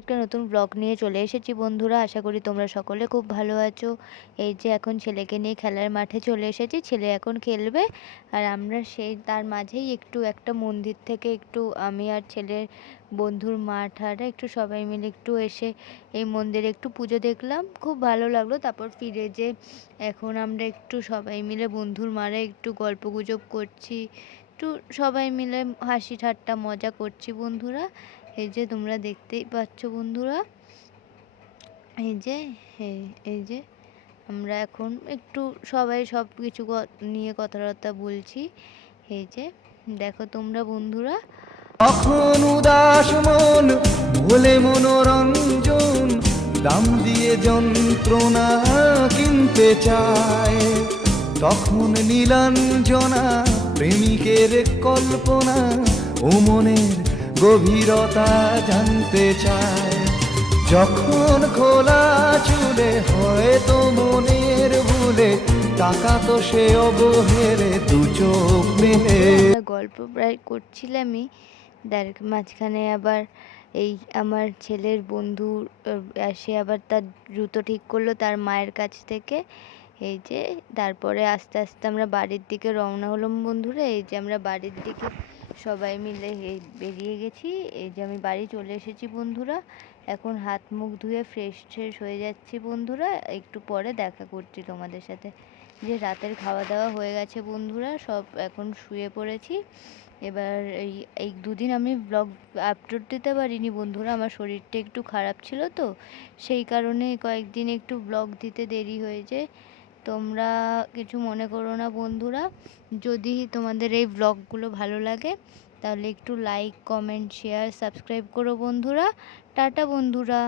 একটা নতুন ব্লগ নিয়ে চলে এসেছি বন্ধুরা। আশা করি তোমরা সকলে খুব ভালো আছো। এই যে এখন ছেলেকে নিয়ে খেলার মাঠে চলে এসেছি। ছেলে এখন খেলবে আর আমরা সেই তার মাঝেই একটু একটা মন্দির থেকে একটু আমি আর ছেলের বন্ধুর মা ঠারা একটু সবাই মিলে একটু এসে এই মন্দিরে একটু পুজো দেখলাম, খুব ভালো লাগলো। তারপর ফিরে যে এখন আমরা একটু সবাই মিলে বন্ধুর মারা একটু গল্পগুজব করছি, একটু সবাই মিলে হাসি ঠাট্টা মজা করছি বন্ধুরা। এই যে তোমরা দেখতেই পাচ্ছ বন্ধুরা, এই যে এই যে আমরা এখন একটু সবাই সব কিছু নিয়ে কথাবার্তা বলছি। এই যে দেখো তোমরা বন্ধুরা। তখন উদাস মন ভোলে মনোরঞ্জন, দাম দিয়ে যন্ত্রণা কিনতে চায়। তখন নীলাঞ্জনা প্রেমিকের কল্পনা ও মনের গভীরতা জানতে চায়। যখন খোলা চুলে হয়তো মনের ভুলে, টাকা তো সে অবহেলে দু চোখ মেলে। গল্প প্রায় করছিলামই, মাঝখানে আবার এই আমার ছেলের বন্ধু এসে আবার তার জুতো ঠিক করলো তার মায়ের কাছ থেকে। এই যে তারপরে আস্তে আস্তে আমরা বাড়ির দিকে রওনা হলাম বন্ধুরা। এই যে আমরা বাড়ির দিকে সবাই মিলে এই বেরিয়ে গেছি। এই যে আমি বাড়ি চলে এসেছি বন্ধুরা। এখন হাত মুখ ধুয়ে ফ্রেশ ট্রেশ হয়ে যাচ্ছি বন্ধুরা। একটু পরে দেখা করছি তোমাদের সাথে। যে রাতের খাওয়া দাওয়া হয়ে গেছে বন্ধুরা, সব এখন শুয়ে পড়েছি। এবার এই দুদিন আমি ব্লগ আপলোড দিতে পারিনি বন্ধুরা, আমার শরীরটা একটু খারাপ ছিল তো, সেই কারণে কয়েকদিন একটু ব্লগ দিতে দেরি হয়েছে। তোমরা কিছু মনে করো না বন্ধুরা। যদি তোমাদের এই ব্লগগুলো ভালো লাগে তাহলে একটু লাইক কমেন্ট শেয়ার সাবস্ক্রাইব করো বন্ধুরা। টাটা বন্ধুরা।